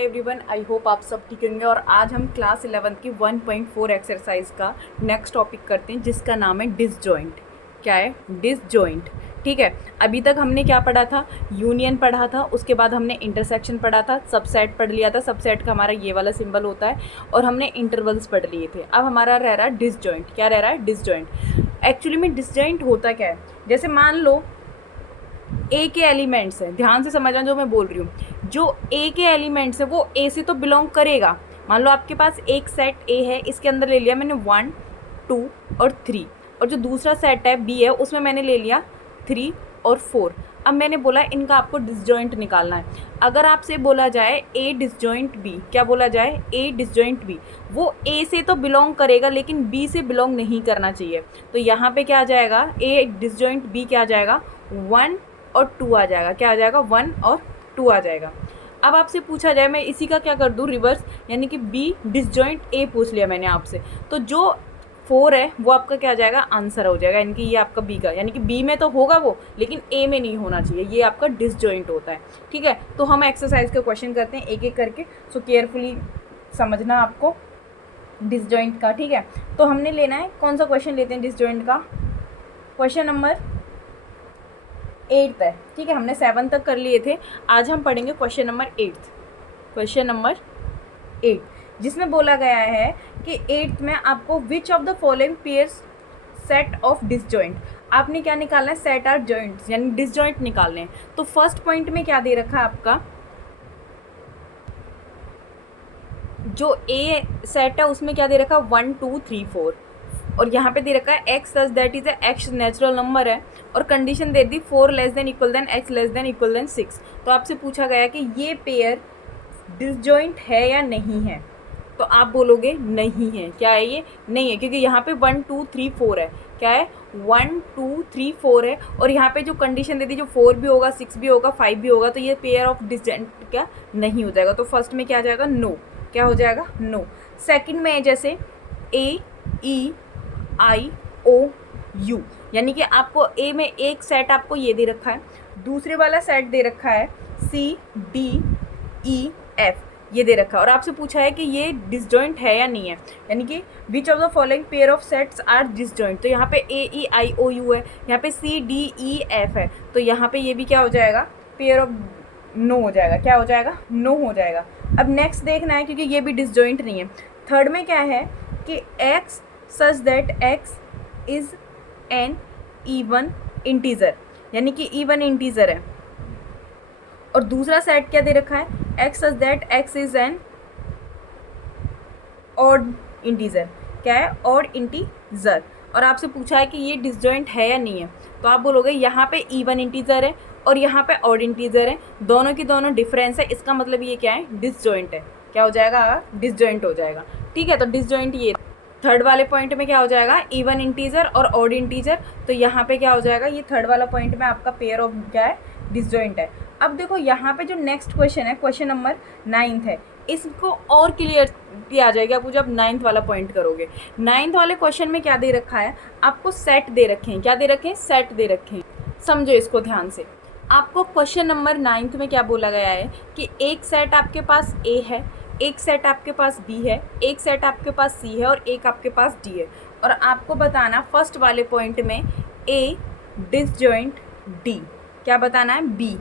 Everyone, I hope आप सब ठीक होंगे। और आज हम क्लास 11 की 1.4 एक्सरसाइज का नेक्स्ट टॉपिक करते हैं जिसका नाम है डिसजॉइंट। क्या है? डिसजॉइंट। ठीक है, अभी तक हमने क्या पढ़ा था? यूनियन पढ़ा था, उसके बाद हमने इंटरसेक्शन पढ़ा था, सबसेट पढ़ लिया था। सबसेट का हमारा ये वाला सिंबल होता है, और हमने इंटरवल्स पढ़ लिए थे। अब हमारा रह रहा है डिसजॉइंट। क्या रह रहा है? डिसजॉइंट। एक्चुअली में डिसजॉइंट होता क्या है? जैसे मान लो ए के एलिमेंट्स हैं, ध्यान से समझना जो मैं बोल रही हूँ। जो ए के एलिमेंट्स हैं वो ए से तो बिलोंग करेगा। मान लो आपके पास एक सेट ए है, इसके अंदर ले लिया मैंने 1, 2 और 3, और जो दूसरा सेट है बी है उसमें मैंने ले लिया 3 और 4। अब मैंने बोला इनका आपको डिसजॉइंट निकालना है। अगर आपसे बोला जाए ए डिसजॉइंट बी, क्या बोला जाए? ए डिसजॉइंट बी, वो ए से तो बिलोंग करेगा लेकिन बी से बिलोंग नहीं करना चाहिए। तो यहाँ पे क्या आ जाएगा? ए डिसजॉइंट बी क्या आ जाएगा? 1 और 2 आ जाएगा। क्या आ जाएगा? 1 और 2 आ जाएगा। अब आपसे पूछा जाए, मैं इसी का क्या कर दूँ? रिवर्स, यानी कि बी डिसजॉइंट ए पूछ लिया मैंने आपसे, तो जो 4 है वो आपका क्या आ जाएगा? आंसर हो जाएगा। यानी कि ये आपका बी का, यानी कि बी में तो होगा वो, लेकिन ए में नहीं होना चाहिए। ये आपका डिसजॉइंट होता है। ठीक है, तो हम एक्सरसाइज का क्वेश्चन करते हैं एक एक करके। सो केयरफुली समझना आपको डिसजॉइंट का। ठीक है, तो हमने लेना है, कौन सा क्वेश्चन लेते हैं डिसजॉइंट का? क्वेश्चन नंबर 8 है। ठीक है, हमने 7 तक कर लिए थे। आज हम पढ़ेंगे क्वेश्चन नंबर 8। क्वेश्चन नंबर 8, जिसमें बोला गया है कि 8th में आपको विच of the following pairs set of disjoint, आपने क्या निकालना है? सेट आर जॉइंट्स, यानी डिसजॉइंट निकालने हैं। तो फर्स्ट पॉइंट में क्या दे रखा है आपका? जो ए सेट है उसमें क्या दे रखा है? 1 2 3 4, और यहाँ पे दे रखा है x such that is x natural number है, और कंडीशन दे दी 4 less than equal than x less than equal than 6। तो आपसे पूछा गया कि ये पेयर डिसजॉइंट है या नहीं है, तो आप बोलोगे नहीं है। क्या है ये? नहीं है, क्योंकि यहाँ पे 1 2 3 4 है। क्या है? 1 2 3 4 है, और यहाँ पे जो कंडीशन दे दी, जो 4 भी होगा, 6 भी होगा, 5 भी होगा, तो ये पेयर ऑफ डिसजॉइंट क्या नहीं हो जाएगा। तो फर्स्ट में क्या आ जाएगा? नो। क्या हो जाएगा? नो। सेकंड में जैसे ए ई आई ओ यू, यानी कि आपको ए में एक सेट आपको ये दे रखा है, दूसरे वाला सेट दे रखा है सी डी ई एफ, ये दे रखा है, और आपसे पूछा है कि ये डिसजॉइंट है या नहीं है, यानी कि which of the following pair of sets are disjoint. तो यहाँ पे ए ई आई ओ यू है, यहाँ पे सी डी ई एफ है, तो यहाँ पे ये भी क्या हो जाएगा? पेयर ऑफ नो हो जाएगा। क्या हो जाएगा? नो हो जाएगा। अब नेक्स्ट देखना है, क्योंकि ये भी डिसजॉइंट नहीं है। थर्ड में क्या है कि x such that x is an even integer, यानी कि इवन इंटीजर है, और दूसरा सेट क्या दे रखा है? X such that x is an odd integer. क्या है? Odd integer. और आपसे पूछा है कि ये डिसजॉइंट है या नहीं है, तो आप बोलोगे यहाँ पे इवन इंटीजर है और यहाँ पे ऑड इंटीजर है, दोनों की दोनों डिफरेंस है, इसका मतलब ये क्या है? डिसजॉइंट है। क्या हो जाएगा? डिसजॉइंट हो जाएगा। ठीक है, तो डिसजॉइंट ये थर्ड वाले पॉइंट में क्या हो जाएगा? इवन इंटीजर और ऑड इंटीजर, तो यहाँ पे क्या हो जाएगा? ये थर्ड वाला पॉइंट में आपका पेयर ऑफ क्या है? डिसजॉइंट है। अब देखो यहाँ पे जो नेक्स्ट क्वेश्चन है, क्वेश्चन नंबर 9 है, इसको और क्लियर किया जाएगा आपको जब 9th वाला पॉइंट करोगे। 9th वाले क्वेश्चन में क्या दे रखा है? आपको सेट दे रखे हैं। क्या दे रखे हैं? सेट दे रखे हैं। समझो इसको ध्यान से। आपको क्वेश्चन नंबर 9th में क्या बोला गया है कि एक सेट आपके पास ए है, एक सेट आपके पास बी है, एक सेट आपके पास सी है, और एक आपके पास डी है, और आपको बताना फर्स्ट वाले पॉइंट में ए डिसजॉइंट डी। क्या बताना है? बी।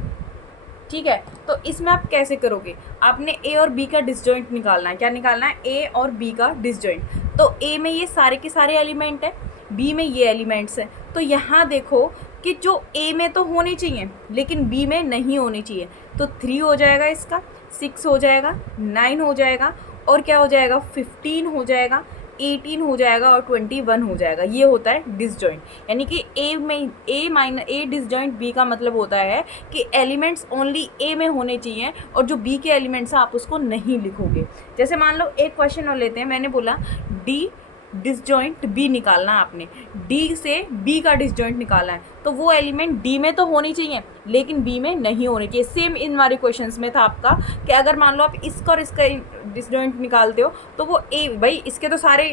ठीक है, तो इसमें आप कैसे करोगे? आपने ए और बी का डिसजॉइंट निकालना है। क्या निकालना है? ए और बी का डिसजॉइंट। तो ए में ये सारे के सारे एलिमेंट है, बी में ये एलिमेंट्स हैं, तो यहाँ देखो कि जो ए में तो होने चाहिए लेकिन बी में नहीं होने चाहिए, तो 3 हो जाएगा, इसका 6 हो जाएगा, 9 हो जाएगा, और क्या हो जाएगा? 15 हो जाएगा, 18 हो जाएगा, और 21 हो जाएगा। ये होता है डिसजॉइंट। यानी कि ए डिसजॉइंट बी का मतलब होता है कि एलिमेंट्स ओनली ए में होने चाहिए, और जो बी के एलिमेंट्स हैं आप उसको नहीं लिखोगे। जैसे मान लो एक क्वेश्चन और लेते हैं, मैंने बोला डी डिसजॉइंट बी निकालना है आपने, डी से बी का डिसजॉइंट निकालना है, तो वो एलिमेंट डी में तो होनी चाहिए लेकिन बी में नहीं होनी चाहिए। सेम इन हमारे क्वेश्चंस में था आपका कि अगर मान लो आप इसका और इसका डिसजॉइंट निकालते हो, तो वो ए, भाई इसके तो सारे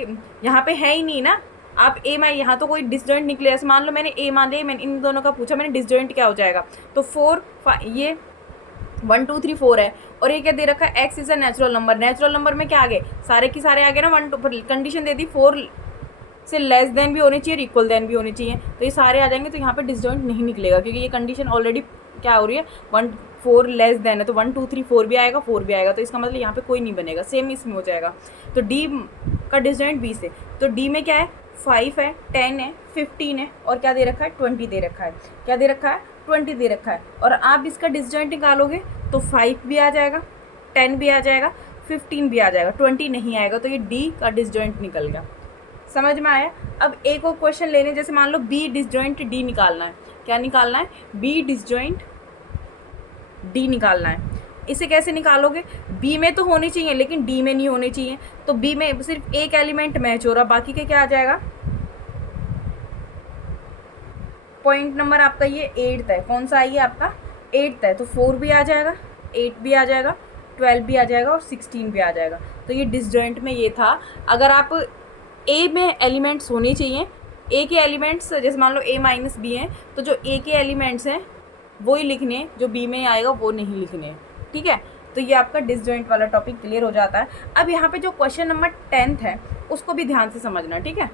यहाँ पे है ही नहीं ना, आप ए में यहाँ तो कोई डिसजॉइंट निकले। ऐसे मान लो मैंने ए मान लिया, मैंने इन दोनों का पूछा, मैंने डिसजॉइंट क्या हो जाएगा, तो 4 ये 1 2 3 4 है, और ये क्या दे रखा है, x is a natural number. Natural number में क्या आ गए, सारे की सारे आ गए ना, 1 2, कंडीशन दे दी 4 से लेस देन भी होनी चाहिए और इक्वल देन भी होनी चाहिए, तो ये सारे आ जाएंगे, तो यहाँ पे डिसजॉइंट नहीं निकलेगा क्योंकि ये कंडीशन ऑलरेडी क्या हो रही है, 1 4 लेस देन है, तो 1 2 3 4 भी आएगा, 4 भी आएगा, तो इसका मतलब यहाँ पे कोई नहीं बनेगा, सेम इसमें हो जाएगा। तो डी का डिसजॉइंट 20 है, तो डी में क्या है, 5 है, 10 है, 15 है, और क्या दे रखा है, 20 दे रखा है। क्या दे रखा है, 20 दे रखा है। और आप इसका डिसजॉइंट निकालोगे तो 5 भी आ जाएगा, 10 भी आ जाएगा, 15 भी आ जाएगा, 20 नहीं आएगा, तो ये डी का डिसजॉइंट निकल गया। समझ में आया। अब एक और क्वेश्चन लेने, जैसे मान लो बी डिसजॉइंट डी निकालना है। क्या निकालना है, बी डिसजॉइंट डी निकालना है। इसे कैसे निकालोगे, बी में तो होनी चाहिए लेकिन डी में नहीं होनी चाहिए, तो बी में सिर्फ एक एलिमेंट मैच हो रहा, बाकी के क्या आ जाएगा, पॉइंट नंबर आपका ये 8 है, कौन सा है आपका 8 है, तो 4 भी आ जाएगा, 8 भी आ जाएगा, 12 भी आ जाएगा और 16 भी आ जाएगा। तो ये डिसजॉइंट में ये था। अगर आप ए में एलिमेंट्स होने चाहिए, ए के एलिमेंट्स जैसे मान लो ए माइनस बी हैं, तो जो ए के एलिमेंट्स हैं वो ही लिखने हैं, जो बी में आएगा वो नहीं लिखने हैं, ठीक है। तो ये आपका डिसजॉइंट वाला टॉपिक क्लियर हो जाता है। अब यहाँ पे जो क्वेश्चन नंबर 10 है उसको भी ध्यान से समझना, ठीक है।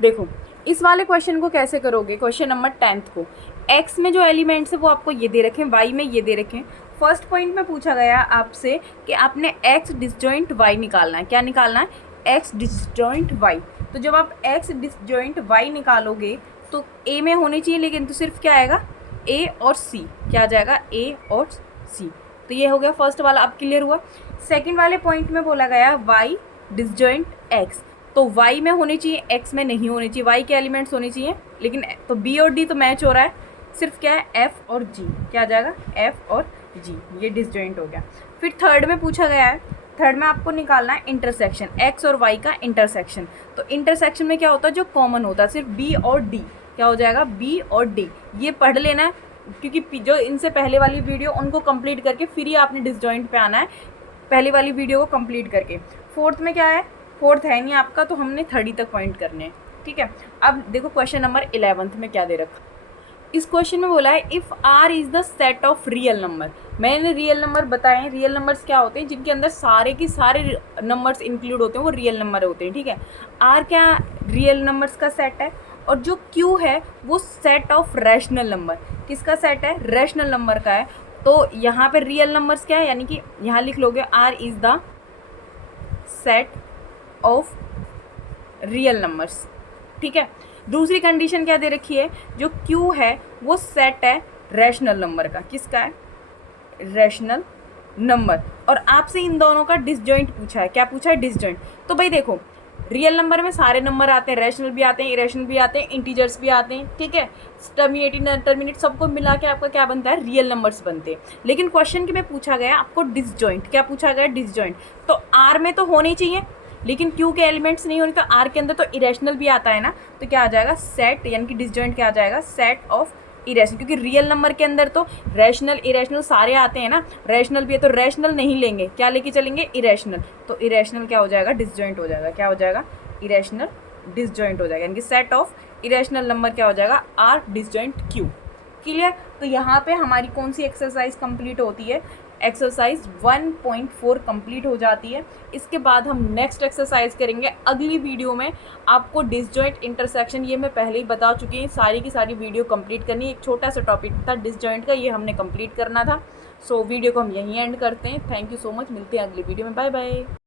देखो इस वाले क्वेश्चन को कैसे करोगे, क्वेश्चन नंबर 10 को, एक्स में जो एलिमेंट्स है वो आपको ये दे रखें, वाई में ये दे रखें। फर्स्ट पॉइंट में पूछा गया आपसे कि आपने एक्स डिसजॉइंट वाई निकालना है। क्या निकालना है, एक्स डिसजॉइंट वाई। तो जब आप एक्स डिसजॉइंट वाई निकालोगे तो ए में होनी चाहिए, लेकिन तो सिर्फ क्या आएगा, ए और सी। क्या आ जाएगा, ए और सी। तो ये हो गया फर्स्ट वाला, अब क्लियर हुआ। सेकेंड वाले पॉइंट में बोला गया वाई डिसजॉइंट एक्स, तो y में होनी चाहिए, x में नहीं होनी चाहिए, y के एलिमेंट्स होने चाहिए, लेकिन तो b और d तो मैच हो रहा है, सिर्फ क्या है f और g। क्या आ जाएगा, f और g, ये डिसजॉइंट हो गया। फिर थर्ड में पूछा गया है, थर्ड में आपको निकालना है इंटरसेक्शन, x और y का इंटरसेक्शन। तो इंटरसेक्शन में क्या होता है, जो कॉमन होता है सिर्फ b और d, क्या हो जाएगा, b और d। ये पढ़ लेना है क्योंकि जो इनसे पहले वाली वीडियो उनको कंप्लीट करके फिर ही आपने डिसजॉइंट पे आना है, पहले वाली वीडियो को कंप्लीट करके। फोर्थ में क्या है, फोर्थ है नहीं आपका, तो हमने 30 तक पॉइंट करने हैं, ठीक है। अब देखो क्वेश्चन नंबर 11 में क्या दे रखा। इस क्वेश्चन में बोला है if R is the set of real number. मैंने रियल नंबर बताए हैं, रियल नंबर्स क्या होते हैं, जिनके अंदर सारे के सारे नंबर्स इंक्लूड होते हैं, वो रियल नंबर होते हैं, ठीक है। आर क्या रियल नंबर्स का सेट है, और जो क्यू है वो सेट ऑफ रैशनल नंबर। किसका सेट है, रैशनल नंबर का है। तो यहाँ पे रियल नंबर्स क्या है, यानी कि यहाँ लिख लोगे R is the set of real numbers, ठीक है। दूसरी कंडीशन क्या दे रखी है, जो Q है वो सेट है रैशनल नंबर का। किसका है, रैशनल नंबर। और आपसे इन दोनों का डिसजॉइंट पूछा है। क्या पूछा है, डिसजॉइंट। तो भाई देखो रियल नंबर में सारे नंबर आते हैं, रैशनल भी आते हैं, इरेशनल भी आते हैं, इंटीजर्स भी आते हैं, ठीक है। टर्मिनेट सबको मिला के आपका क्या बनता है, रियल नंबर्स बनते हैं। लेकिन क्वेश्चन के में पूछा गया आपको डिसजॉइंट। क्या पूछा गया, डिसजॉइंट। तो आर में तो होनी चाहिए लेकिन क्यू के एलिमेंट्स नहीं होने, तो आर के अंदर तो इरेशनल भी आता है ना, तो क्या आ जाएगा, सेट, यानी कि डिसजॉइंट क्या आ जाएगा, सेट ऑफ इरेशनल। क्योंकि रियल नंबर के अंदर तो रैशनल इरेशनल सारे आते हैं ना, रैशनल भी है तो रैशनल नहीं लेंगे, क्या लेके चलेंगे, इरेशनल। तो इरेशनल क्या हो जाएगा, डिसजॉइंट हो जाएगा। क्या हो जाएगा, इरेशनल डिसजॉइंट हो जाएगा, यानी कि सेट ऑफ इरेशनल नंबर क्या हो जाएगा, आर डिसजॉइंट क्यू। क्लियर। तो यहाँ पे हमारी कौन सी एक्सरसाइज कंप्लीट होती है, एक्सरसाइज 1.4 कंप्लीट हो जाती है। इसके बाद हम नेक्स्ट एक्सरसाइज करेंगे अगली वीडियो में। आपको डिसजॉइंट, इंटरसेक्शन ये मैं पहले ही बता चुकी हूँ, सारी की सारी वीडियो कंप्लीट करनी है। एक छोटा सा टॉपिक था डिसजॉइंट का, ये हमने कंप्लीट करना था। सो वीडियो को हम यहीं एंड करते हैं। थैंक यू सो मच, मिलते हैं अगली वीडियो में, बाय बाय।